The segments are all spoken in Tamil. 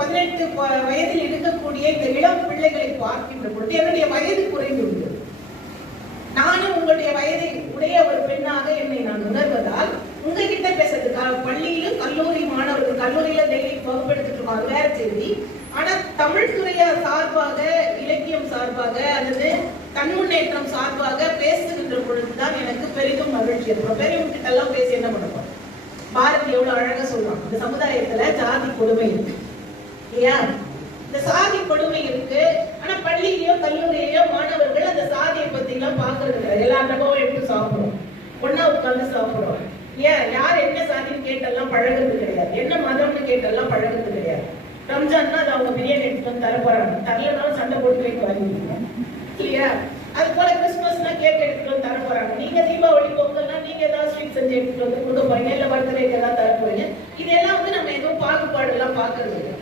பதினெட்டு வயதில் இருக்கக்கூடிய இந்த இளம் பிள்ளைகளை பார்க்கின்ற பொழுது என்னுடைய வயது குறைந்து உண்டு நானும் உங்களுடைய வயதை உடைய ஒரு பெண்ணாக என்னை நான் உணர்வதால் உங்ககிட்ட பேசுறதுக்காக பள்ளியிலும் கல்லூரி மாணவர்கள் கல்லூரியில டெய்லி வகுப்பெடுத்துட்டு வேற செய்தி ஆனா தமிழ் துறைய சார்பாக இலக்கியம் சார்பாக அல்லது தன் முன்னேற்றம் சார்பாக பேசுகின்ற பொழுதுதான் எனக்கு பெரிதும் மகிழ்ச்சி இருக்கும் பெரியவங்க கிட்ட எல்லாம் பேசி என்ன பண்ணுவோம் பாரதி எவ்வளவு அழகா சொல்லுவாங்க இந்த சமுதாயத்துல ஜாதி கொடுமை இருக்கு. இல்லையா? இந்த சாதி கொடுமை இருக்கு. ஆனா பள்ளியிலயோ கல்லூரியிலயோ மாணவர்கள் அந்த சாதியை பத்தி எல்லாம் பாக்குறது கிடையாது எல்லா அனுபவம் எடுத்து சாப்பிடுறோம் ஒன்னா உட்கார்ந்து சாப்பிடுறோம் ஏன்? யார் என்ன சாதின்னு கேட்டெல்லாம் பழகுறது கிடையாது. என்ன மதம்னு கேட்டெல்லாம் பழகுறது கிடையாது. ரம்ஜான்னா அது அவங்க பிரியாணி எடுத்துட்டு வந்து தர போறாங்க. தரலனாலும் சண்டை போட்டு வைக்க வாங்கிடுவாங்க இல்லையா? அது போல கிறிஸ்துமஸ்னா கேக் எடுத்துட்டு வந்து தர போறாங்க. நீங்க தீபாவளி பொங்கல்னா நீங்க ஏதாவது ஸ்வீட் செஞ்சு எடுத்துட்டு வந்து கொடுக்க போறீங்க. இல்ல பர்த்டேக்கு ஏதாவது தர போறீங்க. இதெல்லாம் வந்து நம்ம எதுவும் பாகுபாடு எல்லாம் பாக்குறது இல்லை.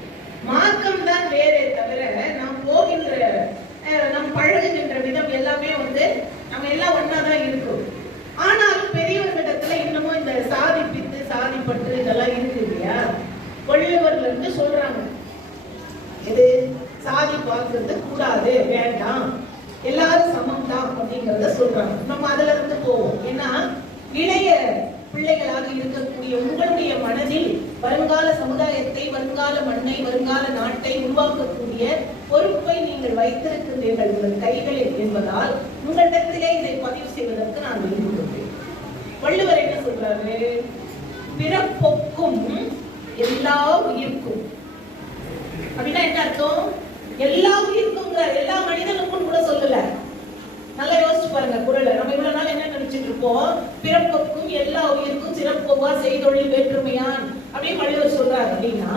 மார்க்கம் தான் வேறே தவிர நாம் போகின்ற நாம் பழகுகின்ற விதம் எல்லாமே வந்து நம்ம எல்லாம் ஒன்றா தான் இருக்கும். ஆனாலும் பெரியவர்களிடத்துல இன்னமும் இந்த சாதி பித்து சாதி பற்று இதெல்லாம் இருக்கு இல்லையா? வள்ளுவர்ல இருந்து சொல்றாங்க. இது சாதி பார்க்கறது கூடாது வேண்டாம். எல்லாரும் சமம் தான் அப்படிங்கறத சொல்றாங்க. நம்ம அதுல இருந்து போவோம். ஏன்னா இளைய பிள்ளைகளாக இருக்கக்கூடிய உங்களுடைய மனதில் வருங்கால சமுதாயத்தை வருங்கால மண்ணை வருங்கால நாட்டை உருவாக்கக்கூடிய பொறுப்பை நீங்கள் வைத்திருக்கின்றீர்கள் உங்கள் கைகளில் என்பதால் உங்களிடத்திலே இதை பதிவு செய்வதற்கு நான் விரும்புகிறேன். வள்ளுவர் என்ன சொல்றாரு? பிறப்பொக்கும் எல்லா உயிர்க்கும். அப்படின்னா என்ன அர்த்தம்? எல்லா உயிருக்கும் எல்லா மனிதனுக்கும் கூட சொல்லல. நல்லா யோசிச்சு பாருங்க குரலை. நம்ம இவ்வளவு நாள் என்ன நினைச்சிட்டு இருப்போம் பிறப்புக்கும் எல்லா உயிருக்கும் சிறப்பொவ்வா செய்தொழில் வேற்றுமையான். அப்படின்னு வள்ளுவர் சொல்றாரு அப்படின்னா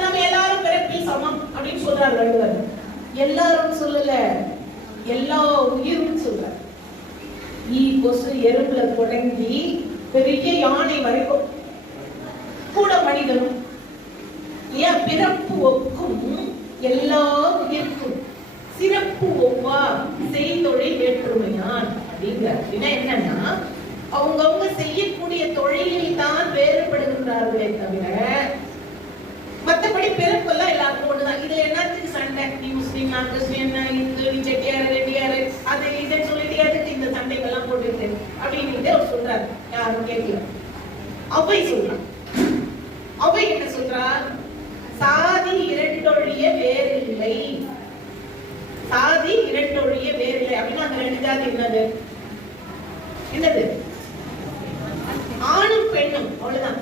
நம்ம எல்லாரும் பிறப்பி சமம் அப்படின்னு சொல்றாரு வள்ளுவர். எல்லாரும் சொல்லல. எல்லா உயிரும் சொல்றாரு. ஈ கொசு எறும்புல தொடங்கி பெரிய யானை வரைக்கும் கூட மனிதனும் ஏன் பிறப்பு ஒக்கும் எல்லா உயிர்க்கும் சிறப்பு ஒவ்வா செய்தொழில் வேற்றுமையான் அப்படிங்கிற அப்படின்னா என்னன்னா அவங்கவங்க செய்யக்கூடிய தொழிலில் தான் வேறுபடுகின்றார்களே தவிர மத்தபடி பிறப்பெல்லாம் எல்லாருக்கும் ஒண்ணுதான். இதுல என்னத்துக்கு சண்டை? நீ முஸ்லீம் நான் கிறிஸ்டியன் நான் இந்து நீ செட்டியாரு ரெட்டியாரு அது இதுன்னு சொல்லிட்டு எதுக்கு இந்த சண்டைகள்லாம் போட்டுட்டு அப்படின்னு அவர் சொல்றாரு. யாரும் கேட்கல. அவை சொல்றான். அவை என்ன சொல்றார்? சாதி இரண்டொழிய வேறில்லை. சாதி இரண்டொழிய வேறில்லை. அப்படின்னா அந்த ரெண்டு ஜாதி என்னது? என்னது ஆணும் பெண்ணும் அவ்வளவுதான்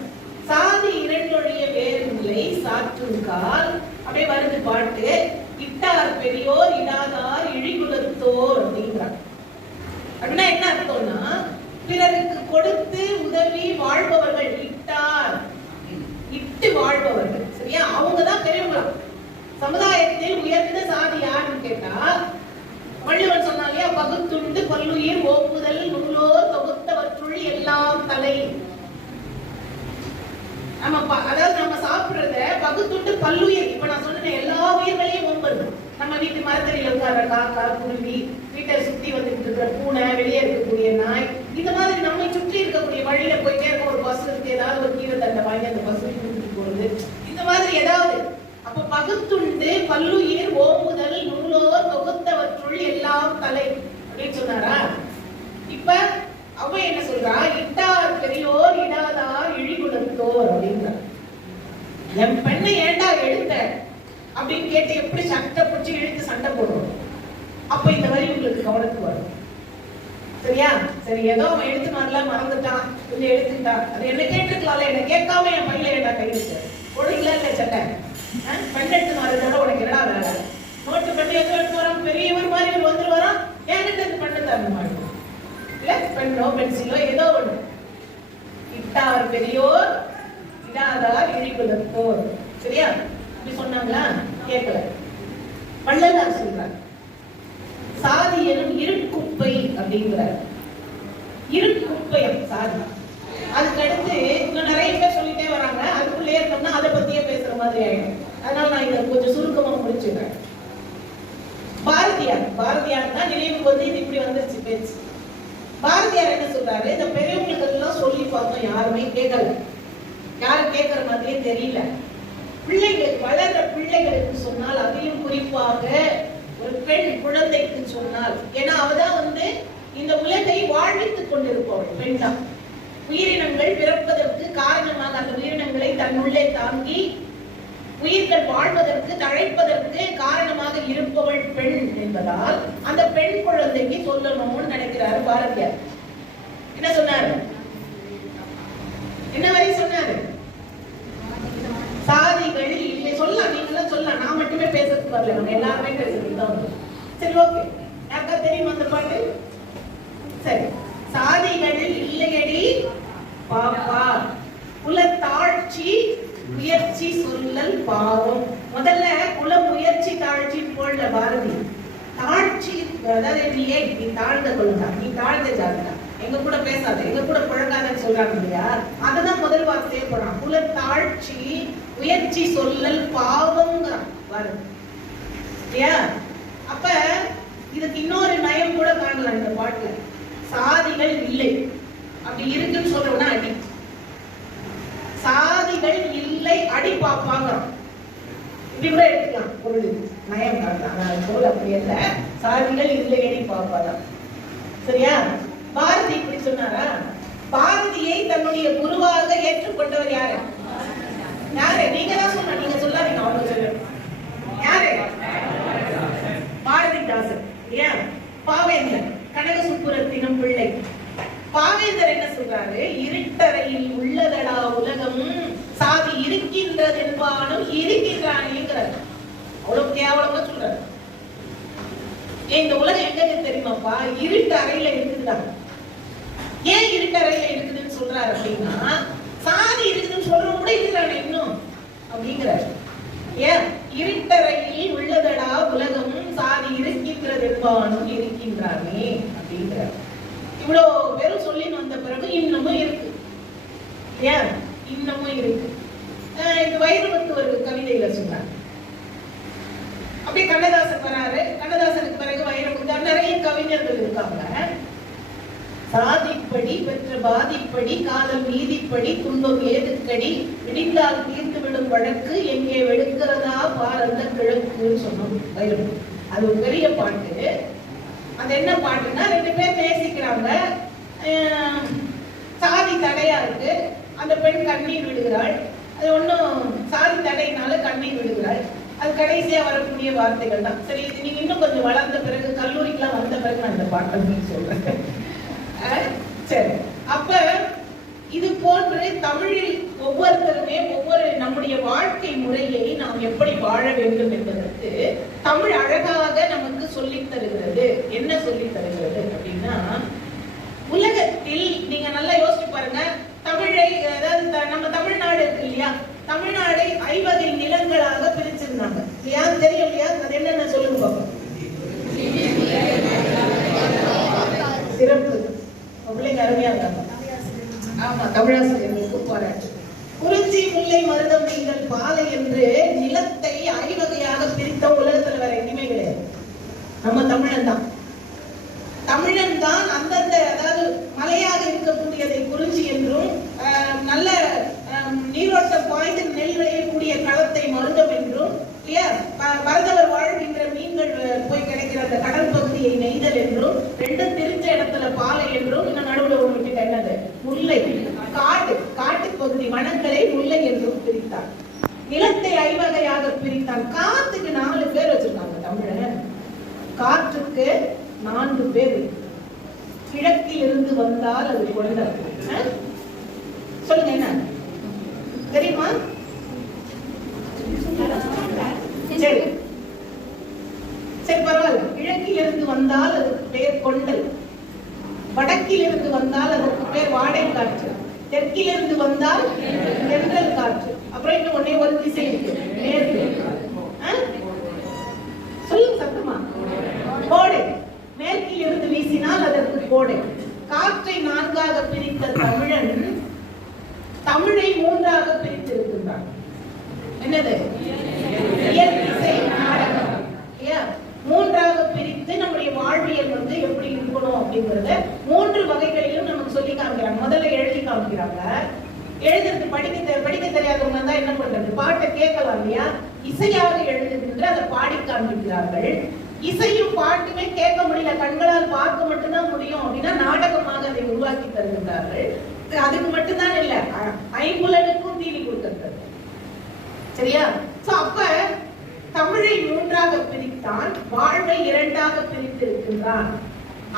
சாதி இரண்டொழிய வேறில்லை சாற்றும் கால் அப்படியே வருது பாட்டு இட்டார் பெரியோர் இடாதார் இழிகுலத்தோர் அப்படிங்கிறார் அப்படின்னா என்ன அர்த்தம்னா பிறருக்கு கொடுத்து உதவி வாழ்பவர்கள் இட்டார் இட்டு வாழ்பவர்கள் சரியா அவங்க தான் பெரியவங்களாம் சமுதாயத்தில் உயர்ந்த சாதி யாருன்னு கேட்டா வள்ளுவன் சொன்னான் இல்லையா பகுத்துண்டு பல்லுயிர் ஓப்புதல் நூலோர் தொகுத்தவற்றுள் எல்லாம் தலை. நம்ம அதாவது நம்ம சாப்பிடுறத பகுத்துண்டு பல்லுயிர். இப்ப நான் சொன்ன எல்லா உயிர்களையும் ஒன்பது நம்ம வீட்டு மரத்தடியில உட்கார்ற காக்கா குருவி வீட்டை சுத்தி வந்துட்டு இருக்கிற பூனை வெளியே இருக்கக்கூடிய நாய் இந்த மாதிரி நம்மை சுற்றி இருக்கக்கூடிய வழியில போயிட்டே இருக்க ஒரு பஸ் இருக்கு ஏதாவது ஒரு கீரை தண்டை வாங்கி அந்த பஸ் போறது. இந்த மாதிரி ஏதாவது. அப்ப பகுத்துண்டு பல்லுயிர் ஓம்புதல் நூலோர் தொகுத்தவற்றுள் எல்லாம் தலை அப்படின்னு சொன்னாரா? இப்ப அவ என்ன சொல்றா? இட்டார் பெரியோர் இடாதார் இழிகுலத்தோர் அப்படின்றார் என் பெண்ணை ஏண்டா எழுத்த அப்படின்னு கேட்டு எப்படி சட்டை பிடிச்சி இழுத்து சண்டை போடுவோம் அப்ப இந்த வரி உங்களுக்கு கவனத்துக்கு வரும். சரியா? சரி ஏதோ அவன் எழுத்து நல்லா மறந்துட்டான் கொஞ்சம் எழுத்துட்டான் அது என்ன கேட்டிருக்கலாம்ல? என்ன கேட்காம என் பையில ஏண்டா கை வச்சு? இல்ல சட்டை? ஆ? பெண் எடுத்து வரதோட உனக்கு என்னடா வேலை? நோட்டு பண்ணி எங்க எடுத்து வரான்? பெரியவர் மாதிரி இவர் வந்துட்டு வரோம் என்கிட்ட இது பண்ணு தரணும் மாட்டோம் இல்ல பெண்ணோ பென்சிலோ ஏதோ ஒண்ணு. இட்டார் பெரியோர் இடாதார் இழிகுலத்தோர் சரியா? அப்படி சொன்னாங்களா? கேட்கல. வள்ளலார் சொல்றார் சாதி எனும் இருட்குப்பை அப்படிங்கிறார். இருட்குப்பையம் சாதி அதுக்கு அடுத்து இன்னும் நிறைய பேர் சொல்லிட்டே வராங்க அதுக்குள்ளே இருந்தோம்னா அதை பத்தியே பேசுற மாதிரி ஆயிடும் அதனால நான் இதை கொஞ்சம் சுருக்கமா முடிச்சுக்கிறேன் பாரதியார் பாரதியார் தான் நினைவுக்கு வந்து இது இப்படி வந்துருச்சு பேச்சு பாரதியார் என்ன சொல்றாரு இந்த பெரியவங்களுக்கு எல்லாம் சொல்லி பார்த்தோம் யாருமே கேட்கல யாரும் கேட்கற மாதிரியே தெரியல. பிள்ளைகள் வளர்ற பிள்ளைகளுக்கு சொன்னால் அதிலும் குறிப்பாக ஒரு பெண் குழந்தைக்கு சொன்னால். ஏன்னா அவதான் வந்து இந்த உலகை வாழ்வித்துக் கொண்டிருப்பவள் பெண் தான் உயிரினங்கள் பிறப்பதற்கு காரணமாக அந்த உயிரினங்களை தன்னுள்ளே தாங்கி உயிர்கள் வாழ்வதற்கு தழைப்பதற்கு காரணமாக இருப்பவள் பெண் என்பதால் அந்த பெண் குழந்தைக்கு சொல்லணும்னு நினைக்கிறாரு பாரதியார். என்ன சொன்னாரு? என்ன வரை சொன்னாரு சாதிகள் இல்லை சொல்லலாம் நீங்களும் சொல்லலாம் நான் மட்டுமே பேசுறதுக்கு வரல நம்ம எல்லாருமே பேசுறதுக்கு தான் சரி ஓகே யாருக்கா தெரியும் அந்த பாட்டு? சரி. சாதிகள் இல்லையடி பாப்பா. குலத்தாழ்ச்சி முயற்சி சொல்லல் பாவம். முதல்ல குல முயற்சி தாழ்ச்சி போடல பாரதி. தாழ்ச்சி அதாவது நீ ஏன் நீ தாழ்ந்த கொள்ளுதா நீ தாழ்ந்த ஜாதிடா? எங்க கூட பேசாத. எங்க கூட புழங்காதன்னு சொல்றாங்க இல்லையா? அதுதான் முதல் வார்த்தையே போறான். குல தாழ்ச்சி முயற்சி சொல்லல் பாவம்ங்கிறான். பாரதி இல்லையா? அப்ப இதுக்கு இன்னொரு நயம் கூட காணலாம் இந்த பாட்டுல. சாதிகள் இல்லை. அப்படி இருக்குன்னு சொல்றோம்னா அடி. சாதிகள் இல்லை அடி பாப்பாங்கிறான் இப்படி கூட எடுத்துக்கலாம். பொருள் நயம் காட்டலாம். பொருள் அப்படி இல்ல சாதிகள் இல்லை அடி பாப்பாதான் சரியா? பாரதி இப்படி சொன்னாரா? பாரதியை தன்னுடைய குருவாக ஏற்றுக்கொண்டவர் யாரு? யாரு? நீங்க தான் சொன்ன நீங்க சொல்லாதீங்க அவங்க சொல்லு யாரு? பாரதிதாசன் இல்லையா பாவேந்தர் கனக சுப்புரத்தினம் பிள்ளை. பாவேந்தர் என்ன சொல்றாரு? இருட்டறையில் உள்ளதடா உலகம் சாதி இருக்கின்றது என்பானும் இருக்கின்றானேங்கிறார். அவ்வளவு கேவலமா சொல்றாரு. ஏன் இந்த உலகம் எங்க தெரியுமாப்பா? இருட்டு அறையில இருக்குதுதான் ஏன் இருட்டு அறையில இருக்குதுன்னு சொல்றாரு அப்படின்னா சாதி இருக்குதுன்னு சொல்றவங்க கூட இருக்கிறானே இன்னும் அப்படிங்கிறாரு. ஏன்? இருட்டறையில் உள்ளதடா உலகம் சாதி இருக்கு என்பானும் இருக்கின்றானே அப்படின்ற. இவ்வளோ வெறும் சொல்லி வந்த பிறகு இன்னமும் இருக்கு. ஏன்? இன்னமும் இருக்கு. அஹ் இது ஒரு கவிதையில சொன்னாங்க அப்படியே கண்ணதாசன் வராரு. கண்ணதாசனுக்கு பிறகு வைரமுத்து நிறைய கவிஞர்கள் இருக்காங்க. சாதிப்படி பெற்ற பாதிப்படி காதல் நீதிப்படி துன்பம் ஏதுக்கடி விடிந்தால் தீர்த்து விடும் வழக்கு எங்கே வெடுக்கிறதா பார் கிழக்குன்னு சொன்னோம் வைரமுத்து அது ஒரு பெரிய பாட்டு. அது என்ன பாட்டுன்னா ரெண்டு பேர் பேசிக்கிறாங்க. சாதி தடையா இருக்கு. அந்த பெண் கண்ணீர் விடுகிறாள். அது ஒன்றும் சாதி தடையினால கண்ணீர் விடுகிறாள். அது கடைசியா வரக்கூடிய வார்த்தைகள் தான். சரி இது நீங்க இன்னும் கொஞ்சம் வளர்ந்த பிறகு கல்லூரிக்கெல்லாம் வந்த பிறகு நான் இந்த பாட்டை சொல்றேன். சரி. அப்ப போன்று தமிழில் ஒவ்வொருத்தருமே ஒவ்வொரு நம்முடைய வாழ்க்கை முறையை நாம் எப்படி வாழ வேண்டும் என்பதற்கு தமிழ் அழகாக நமக்கு சொல்லி தருகிறது. என்ன சொல்லித் தருகிறது அப்படின்னா உலகத்தில் நீங்க நல்லா யோசிச்சு பாருங்க. தமிழை அதாவது நம்ம தமிழ்நாடு இருக்கு இல்லையா? தமிழ்நாடை ஐவகை நிலங்களாக பிரிச்சிருந்தாங்க. இல்லையா? தெரியும் இல்லையா? அது என்னென்ன சொல்லுங்க பாப்போம். சிறப்பு. அவ்வளவு பிள்ளைங்க அருமையா இருந்தாங்க ஆமா தமிழாசிரியர்களுக்கு போராட்டம் குறிஞ்சி முல்லை மருதம் நீங்கள் பாலை என்று நிலத்தை ஐவகையாக பிரித்த உலகத்துல வேற எதுவுமே கிடையாது. நம்ம தமிழன் தான். தமிழன் தான் அந்தந்த அதாவது மலையாக இருக்கக்கூடியதை குறிஞ்சி என்றும் ஆஹ், நல்ல ஆஹ், நீரோட்டம் பாய்ந்து நெல் விளையக்கூடிய களத்தை மருதம் என்றும் இல்லையா? ப- வாழ்கின்ற மீன்கள் போய் கிடைக்கிற அந்த கடல் பகுதியை நெய்தல் என்றும் ரெண்டும் தெரிஞ்ச இடத்துல பாலை என்றும் இன்னும் நடுவுல ஒரு முல்லை காடு காட்டு பகுதி வனங்களை முல்லை என்றும் பிரித்தார். நிலத்தை ஐவகையாக பிரித்தான் காத்துக்கு நாலு பேர் வச்சிருக்காங்க தமிழன் காற்றுக்கு நான்கு பேர் கிழக்கில் இருந்து வந்தால் அது கொண்டது சொல்லுங்க என்ன? தெரியுமா? சரி. சரி பரவாயில்ல. கிழக்கில் இருந்து வந்தால் அது பெயர் கொண்டல். வடக்கிலிருந்து வந்தால் அதற்கு பேர் வாடை காற்று. தெற்கிலிருந்து வந்தால் தென்றல் காற்று. அப்புறம் இன்னும் ஒன்னே ஒரு திசை இருக்கு. மேற்கு. அஹ்? சொல்லுங்க சத்தமா? கோடை. மேற்கில் இருந்து வீசினால் அதற்கு கோடை. காற்றை நான்காக பிரித்த தமிழன் தமிழை மூன்றாக பிரி என்னது இயல், இசை, நாடகம் இல்லையா? மூன்றாக பிரித்து நம்முடைய வாழ்வியல் வந்து எப்படி இருக்கணும் அப்படிங்கறத மூன்று வகைகளிலும் நமக்கு சொல்லி காமிக்கிறாங்க முதல்ல எழுதி காமிக்கிறாங்க எழுதுறது படிக்க தெரியல பாட்டை கேட்கலாம் இல்லையா இசையாக எழுதுகின்ற அதை பாடி காண்பிக்கிறார்கள் இசையும் பாட்டுமே கேட்க முடியல. கண்களால் பார்க்க மட்டும்தான் முடியும் அப்படின்னா நாடகமாக அதை உருவாக்கி தருகின்றார்கள். அதுக்கு மட்டும்தான் இல்ல ஐம்புலனுக்கும் தீனி கொடுத்திருக்கிறது. சரியா? சோ அப்ப தமிழை மூன்றாக பிரித்தான் வாழ்வை இரண்டாக பிரித்து இருக்கின்றான்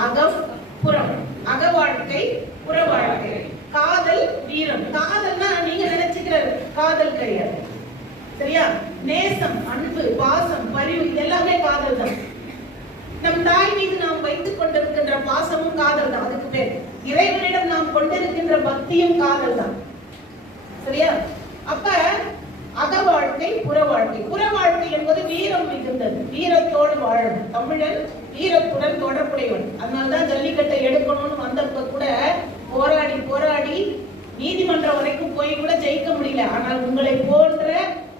அகம் புறம் அக வாழ்க்கை புற வாழ்க்கை. காதல் வீரம். காதல்னா நீங்க நினைச்சுக்கிற காதல் கிடையாது. சரியா? நேசம் அன்பு பாசம் பரிவு இதெல்லாமே காதல் தான் நம் தாய் மீது நாம் வைத்துக் கொண்டிருக்கின்ற பாசமும் காதல் தான் அதுக்கு பேர். இறைவனிடம் நாம் கொண்டிருக்கின்ற பக்தியும் காதல் தான் சரியா? அப்ப அக வாழ்க்கை புற வாழ்க்கை. புற வாழ்க்கை என்பது வீரம் மிகுந்தது. வீரத்தோடு வாழணும். தமிழன் வீரத்துடன் தொடர்புடையவன். அதனாலதான் ஜல்லிக்கட்டை எடுக்கணும்னு வந்தப்ப கூட போராடி போராடி நீதிமன்றம் வரைக்கும் போய் கூட ஜெயிக்க முடியல. ஆனால் உங்களை போன்ற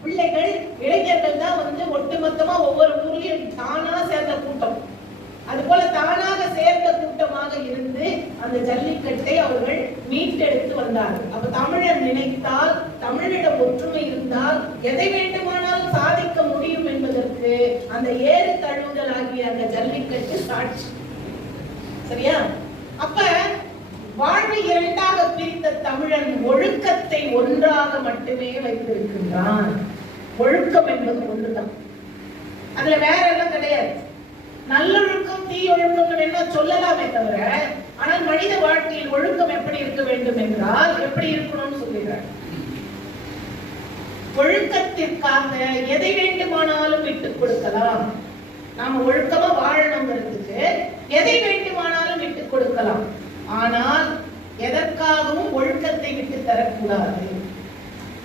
பிள்ளைகள் இளைஞர்கள் தான் வந்து ஒட்டுமொத்தமா ஒவ்வொரு ஊர்லயும் தானா சேர்ந்த கூட்டம். அது போல தானாக சேர்ந்த கூட்டமாக இருந்து அந்த ஜல்லிக்கட்டை அவர்கள் மீட்டெடுத்து வந்தார்கள். அப்ப தமிழர் நினைத்தால் தமிழிடம் ஒற்றுமை இருந்தால் எதை வேண்டுமானாலும் சாதிக்க முடியும் என்பதற்கு அந்த ஏறு தழுவுதல் ஆகிய அந்த ஜல்லிக்கட்டு சாட்சி. சரியா? அப்ப வாழ்வை இரண்டாக பிரித்த தமிழன் ஒழுக்கத்தை ஒன்றாக மட்டுமே வைத்திருக்கின்றான். ஒழுக்கம் என்பது ஒன்றுதான் அதுல வேற எல்லாம் கிடையாது. நல்லொழுக்கம் தீயொழுக்கம் என்ன சொல்லலாமே தவிர ஆனால் மனித வாழ்க்கையில் ஒழுக்கம் எப்படி இருக்க வேண்டும் என்றால் எப்படி இருக்கணும்னு சொல்லுகிறார். ஒழுக்கத்திற்காக எதை வேண்டுமானாலும் விட்டுக் கொடுக்கலாம். நாம ஒழுக்கமா வாழணுங்கிறதுக்கு எதை வேண்டுமானாலும் விட்டுக் கொடுக்கலாம். ஆனால் எதற்காகவும் ஒழுக்கத்தை விட்டு தரக்கூடாது.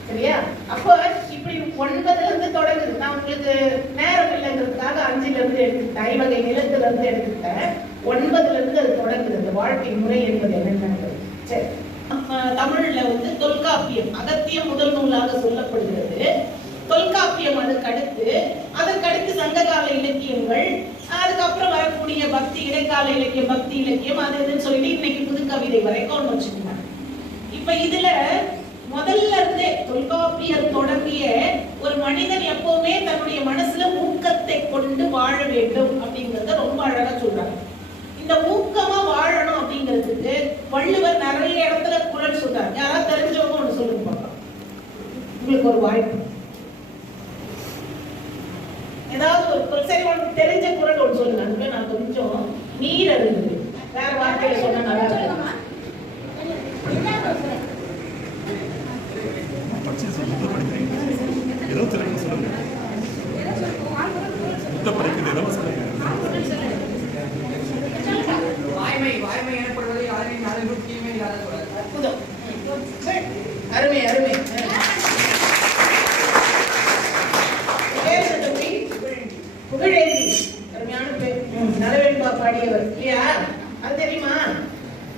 சரியா? அப்போ இப்படி ஒன்பதுல இருந்து தொடங்குது. நான் உங்களுக்கு நேரம் இல்லைங்கிறதுக்காக அஞ்சுல இருந்து எடுத்துக்கிட்டேன் ஐவகை நிலத்துல இருந்து எடுத்துக்கிட்டேன். ஒன்பதுல இருந்து அது தொடங்குது. இந்த வாழ்க்கை முறை என்பது என்னென்னு சரி. தமிழ்ல வந்து தொல்காப்பியம் அகத்திய முதல் நூலாக சொல்லப்படுகிறது. தொல்காப்பியம் அதற்கடுத்து அதற்கடுத்து சங்ககால இலக்கியங்கள் அதுக்கப்புறம் வரக்கூடிய பக்தி இடைக்கால இலக்கியம் பக்தி இலக்கியம் அது இதுன்னு சொல்லிட்டு இன்னைக்கு புது கவிதை வரைக்கும் வச்சுக்கோங்க. இப்ப இதுல முதல்ல தொல்காப்பியர் தொடங்கிய ஒரு மனிதன் எப்பவுமே தன்னுடைய மனசுல ஊக்கத்தை கொண்டு வாழ வேண்டும் அப்படிங்கறத ரொம்ப அழகா சொல்றாங்க. இந்த ஊக்கமா வாழணும் அப்படிங்கிறதுக்கு வள்ளுவர் நிறைய இடத்துல குரல் சொல்றாரு. யாராவது தெரிஞ்சவங்க ஒண்ணு சொல்லுங்க பார்க்கலாம். உங்களுக்கு ஒரு வாய்ப்பு. ஏதாவது ஒரு குரல். சரி உனக்கு தெரிஞ்ச குரல் ஒன்று சொல்லுங்க. அதுக்கு நான் கொஞ்சம் நீர் அருந்தது வேற வார்த்தையில சொன்னா நல்லா இருக்கும் படிச்சு புத்த படிக்கிறீங்க ஏதோ தெரியும் சொல்லுங்க புத்த படிக்கிறது ஏதோ சொல்லுங்க வாய்மை வாய்மை எனப்படுவது யாரின் நலனும் தீமை இல்லாத தொடர் அற்புதம் அருமை அருமை பேர் என்ன தம்பி? புகழேந்தி அருமையான பேர் ம், நலவேண்பா பாடியவர் இல்லையா அது தெரியுமா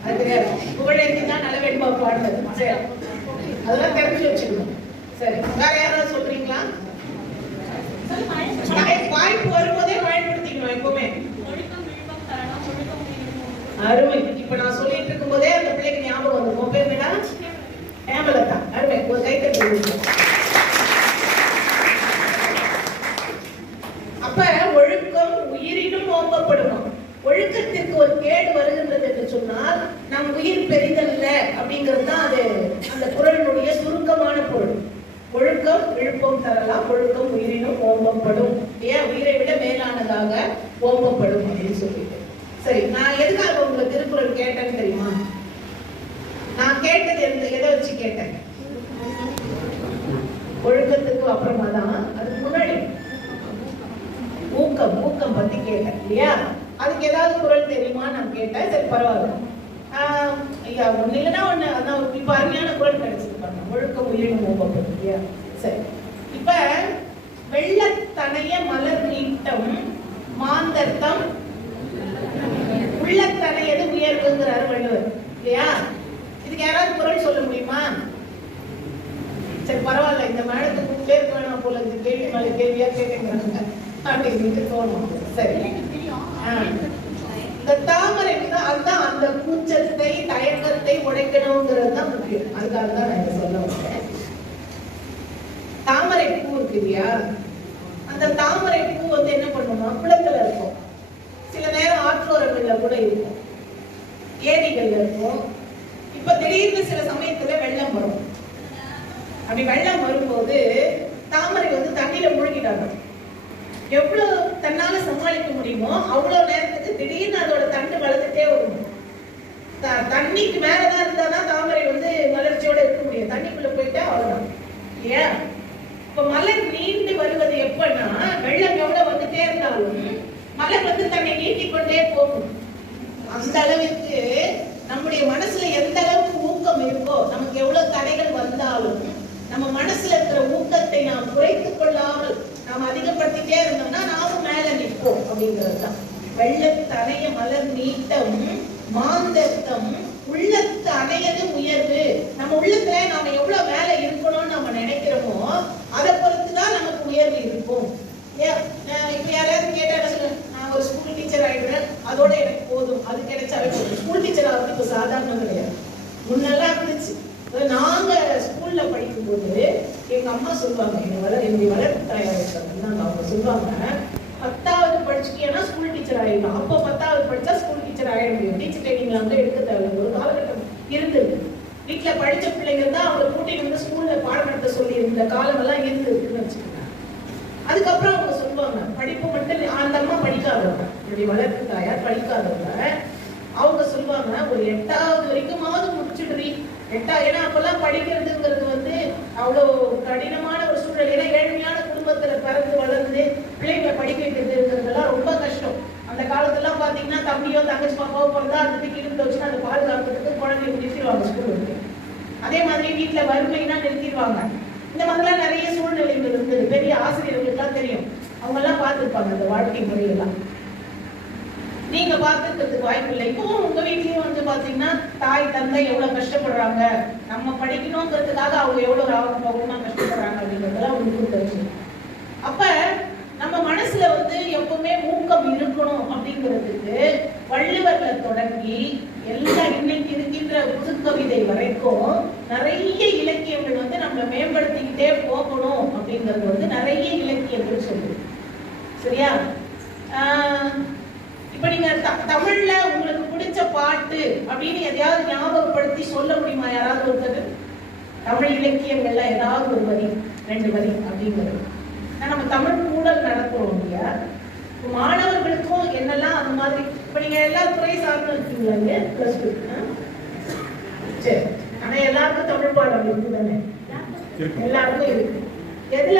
அது தெரியாது புகழேந்தி தான் நலவேண்பா பாடினது சரி அதெல்லாம் தெரிஞ்சு வச்சுக்கணும் சரி வேற யாராவது சொல்றீங்களா வாய்- வாய்ப்பு வரும்போதே பயன்படுத்திக்கணும் எப்பவுமே அருமை இப்ப நான் சொல்லிட்டு இருக்கும் போதே அந்த பிள்ளைக்கு ஞாபகம் வந்து உன் பேர் என்னடா ஹேமலதா அருமை ஒரு கைத்தட்டி கொடுங்க. அப்ப ஒழுக்கம் உயிரினும் ஓம்பப்படும் ஒழுக்கத்திற்கு ஒரு கேடு வருகின்றது என்று சொன்னால் நம் உயிர் பெரிதல்ல அப்படிங்கிறது தான் அது அந்த குரலினுடைய சுருக்கமான பொருள் ஒழுக்கம் விழுப்பம் தரலாம் ஒழுக்கம் உயிரினும் ஓம்பப்படும் ஏன் உயிரை விட மேலானதாக ஓம்பப்படும் அப்படின்னு சொல்லிட்டு. சரி நான் எதுக்காக உங்களை திருக்குறள் கேட்டேன்னு தெரியுமா? நான் கேட்டது எந்த எதை வச்சு கேட்டேன்? ஒழுக்கத்துக்கு அப்புறமா தான் அதுக்கு முன்னாடி. ஊக்கம் ஊக்கம் பத்தி கேட்டேன் இல்லையா? அதுக்கு ஏதாவது குரல் தெரியுமா நான் கேட்டேன். சரி பரவாயில்ல. ஆஹ் ஐயா ஒண்ணு இல்லைன்னா ஒண்ணு அதான் இப்ப அருமையான குரல் கிடைச்சது பண்ண ஒழுக்கம் உயிரினும் ஊக்கம் இல்லையா? சரி. இப்ப வெள்ளத்தனைய மலர் நீட்டம் மாந்தர்த்தம் உள்ளத்தனையது உயர்வுங்கிறார் வள்ளுவர் இல்லையா? இதுக்கு யாராவது குரல் சொல்ல முடியுமா? சரி பரவாயில்ல இந்த மேடத்துக்கு இருக்க வேணாம் போல இந்த கேள்வி மேல கேள்வியா கேட்குறாங்க அப்படின்ட்டு தோணும். சரி. இந்த தாமரைக்கு தான் அதுதான் அந்த கூச்சத்தை தயக்கத்தை உடைக்கணுங்கிறது தான் முக்கியம். அதுக்காக தான் நான் இதை சொல்ல வந்தேன். தாமரை பூ இருக்கு இல்லையா? அந்த தாமரை பூ வந்து என்ன பண்ணுமா? குளத்துல இருக்கும். சில நேரம் ஆற்றோரங்கள்ல கூட இருக்கும். ஏரிகள்ல இருக்கும். இப்ப திடீர்னு சில சமயத்துல வெள்ளம் வரும். அப்படி வெள்ளம் வரும்போது தாமரை வந்து தண்ணியில மூழ்கிட்டாங்க எவ்வளவு தன்னால சமாளிக்க முடியுமோ அவ்வளவு நேரத்துக்கு திடீர்னு அதோட தண்டு வளர்ந்துட்டே வரும். த- தண்ணிக்கு மேலதான் இருந்தாதான் தாமரை வந்து வளர்ச்சியோட இருக்க முடியும். தண்ணிக்குள்ள போயிட்டா அவ்வளவுதான். இல்லையா இப்ப மலர் நீண்டு வருவது எப்பன்னா வெள்ளம் எவ்வளவு வந்துட்டே இருந்தாலும் மலர் வந்து தன்னை நீட்டிக்கொண்டே போகும். அந்த அளவிற்கு நம்முடைய மனசுல எந்த அளவுக்கு ஊக்கம் இருக்கோ நமக்கு எவ்வளவு தடைகள் வந்தாலும் நம்ம மனசுல இருக்கிற ஊக்கத்தை நாம் குறைத்துக் கொள்ளாமல் நாம் அதிகப்படுத்திட்டே இருந்தோம்னா நாமும் மேல நிற்போம் அப்படிங்கிறது தான் வெள்ளத்தனைய மலர் நீட்டம் மாந்தத்தம் உள்ளத்து அணையது உயர்வு. நம்ம உள்ளத்துல நாம எவ்வளவு வேலை இருக்கணும்னு நம்ம நினைக்கிறோமோ அதை பொறுத்து தான் நமக்கு உயர்வு இருக்கும். ஏன், இப்ப யாராவது கேட்டா சொல்லுங்க. நான் ஒரு ஸ்கூல் டீச்சர் ஆயிடுறேன் அதோட எனக்கு போதும். அது கிடைச்சாவே போதும். ஸ்கூல் டீச்சர் ஆகிறது இப்போ சாதாரணம் கிடையாது. முன்னெல்லாம் இருந்துச்சு. நாங்கள் ஸ்கூலில் படிக்கும்போது எங்கள் அம்மா சொல்லுவாங்க என்னை வளர் என்னுடைய வளர்ப்பு தாயார் இருக்காங்க அவங்க சொல்லுவாங்க. பத்தாவது படிச்சுட்டீங்கன்னா ஸ்கூல் டீச்சர் ஆயிடலாம். அப்போ பத்தாவது படித்தா ஸ்கூல் டீச்சர் ஆகிட முடியும். டீச்சர் ட்ரைனிங்ல வந்து எடுக்க தேவையில்ல. ஒரு காலகட்டம் இருந்தது. வீட்டில் படித்த பிள்ளைங்க தான் அவங்களை கூட்டிகிட்டு வந்து ஸ்கூலில் பாடம் நடத்த சொல்லி இருந்த காலமெல்லாம் இருந்ததுன்னு வச்சுக்கோங்க. அதுக்கப்புறம் அவங்க சொல்லுவாங்க. படிப்பு மட்டும் அந்த அம்மா படிக்காதவங்க. என்னுடைய வளர்ப்பு தாயார் படிக்காதவங்க. அவங்க சொல்லுவாங்க ஒரு எட்டாவது வரைக்குமாவது முடிச்சுடுறீ. எட்டா ஏன்னா அப்பெல்லாம் படிக்கிறதுங்கிறது வந்து அவ்வளோ கடினமான ஒரு சூழல் ஏன்னா ஏழ்மையான குடும்பத்துல பிறந்து வளர்ந்து பிள்ளைங்களை படிக்க வைக்கிறதுங்கிறதெல்லாம் ரொம்ப கஷ்டம். அந்த காலத்துலாம் பார்த்தீங்கன்னா தம்பியோ தங்கச்சி பாப்பாவோ பிறந்தா அந்த தூக்கி இடுப்புல அந்த அதை பாதுகாக்கிறதுக்கு குழந்தைய நிறுத்திடுவாங்க ஸ்கூலுக்கு அதே மாதிரி வீட்டில் வறுமைனா நிறுத்திடுவாங்க. இந்த மாதிரிலாம் நிறைய சூழ்நிலைகள் இருந்தது. பெரிய ஆசிரியர்களுக்குலாம் தெரியும். அவங்க எல்லாம் பார்த்துருப்பாங்க அந்த வாழ்க்கை முறையெல்லாம். நீங்க பார்த்துக்கிறதுக்கு வாய்ப்பு இல்லை. இப்பவும் உங்க வீட்லயும் வந்து பாத்தீங்கன்னா தாய் தந்தை எவ்வளவு கஷ்டப்படுறாங்க நம்ம படிக்கணுங்கிறதுக்காக அவங்க எவ்வளவு ராகம் பகவமா கஷ்டப்படுறாங்க அப்படிங்கறதெல்லாம் உங்களுக்கு தெரிஞ்சு அப்ப நம்ம மனசுல வந்து எப்பவுமே ஊக்கம் இருக்கணும் அப்படிங்கிறதுக்கு வள்ளுவர்களை தொடங்கி எல்லா இன்னைக்கு இருக்கின்ற புதுக்கவிதை வரைக்கும் நிறைய இலக்கியங்கள் வந்து நம்மளை மேம்படுத்திக்கிட்டே போகணும் அப்படிங்கிறது வந்து நிறைய இலக்கியங்கள் சொல்லுது. சரியா? இப்ப நீங்க த- தமிழ்ல உங்களுக்கு பிடிச்ச பாட்டு அப்படின்னு எதையாவது ஞாபகப்படுத்தி சொல்ல முடியுமா? யாராவது ஒருத்தர் தமிழ் இலக்கியங்கள்ல ஏதாவது ஒரு வரி ரெண்டு வரி அப்படிங்கிறது. நம்ம தமிழ் கூடல் நடத்துறோம் இல்லையா? மாணவர்களுக்கும் என்னெல்லாம் அந்த மாதிரி இப்ப நீங்க எல்லா துறை சார்ந்தும் இருக்கீங்களா இங்க? பிளஸ் டூ சரி. ஆனா எல்லாருக்கும் தமிழ் பாடம் இருக்கு. தானே எல்லாருக்கும் இருக்கு. எதுல